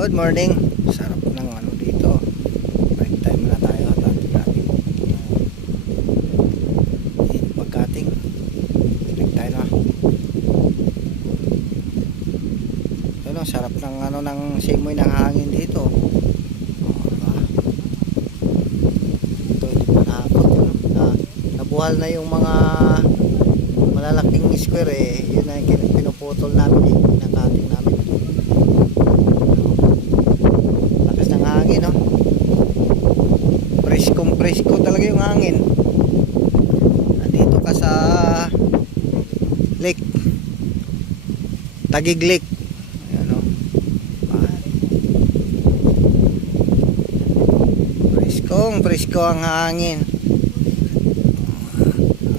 Good morning. Sarap ng ano dito. Break time na tayo at ating pagkating. Break tayo na. Ano, sarap ng ano ng simoy ng hangin dito. Diba? Ito hindi pa nakakot. Nabuhal na yung mga malalaking square eh. Yun na yung pinuputol namin eh. Pinakating namin. Hangin, no? Presko talaga yung hangin. Nandito ka sa lake, Taguig Lake. Ayan, no? Presko ang hangin.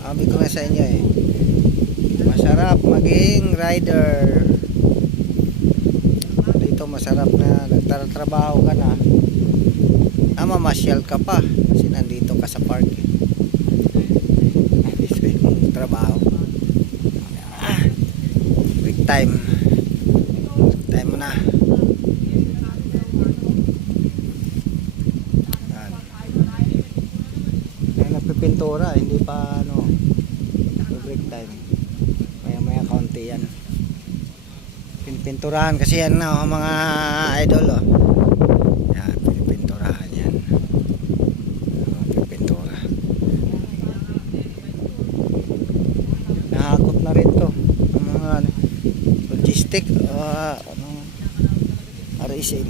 Sabi ko na sa inyo eh, masarap maging rider dito. Masarap na nagtatrabaho ka na, mamasyal ka pa kasi nandito ka sa park eh. Dito yung trabaho. Break time mo na. Ay, nagpipintura, hindi pa ano, break time. Maya kaunti yan. Pinpinturahan kasi yan na mga idol oh. Yan, pinpinturahan yan. Pinpintura. Nakakot na rin to ang mga logistic RSM.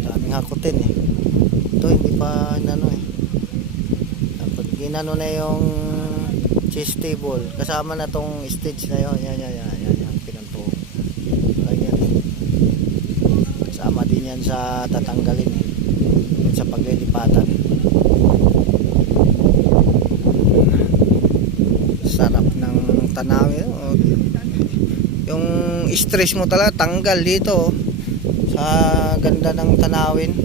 Daming hakotin eh. Ito hindi pa ano eh. Dapat ginano na yung chest table kasama na tong stage na yon. Yan pinanto. Ayan. Kasama din yan sa tatanggalin eh. Yan sa paglilipatan. Sarap ng tanawin. Yung stress mo talaga tanggal dito sa ganda ng tanawin.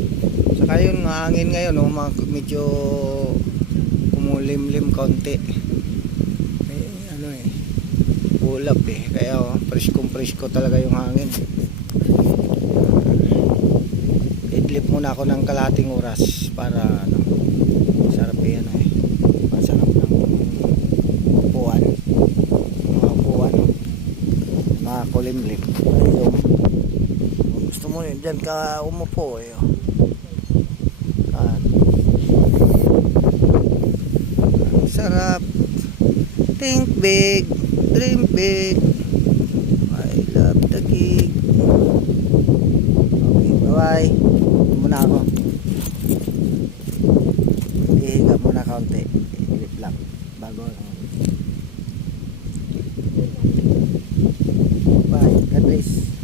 Saka yun hangin ngayon medyo kumulimlim konti. Ulap eh, kaya presko talaga yung hangin. Idlip muna ako ng kalahating oras para ano, masarap yan eh. Masarap ng upuan, mga upuan, mga kulimlim. Ayun, gusto mo yun dyan ka umupo eh. Sarap. Think big, dream big. I love Taguig. Okay, bye-bye. Muna ako. Ihinga muna kaunti. Ilip lang. Bago ako. Bye. God bless.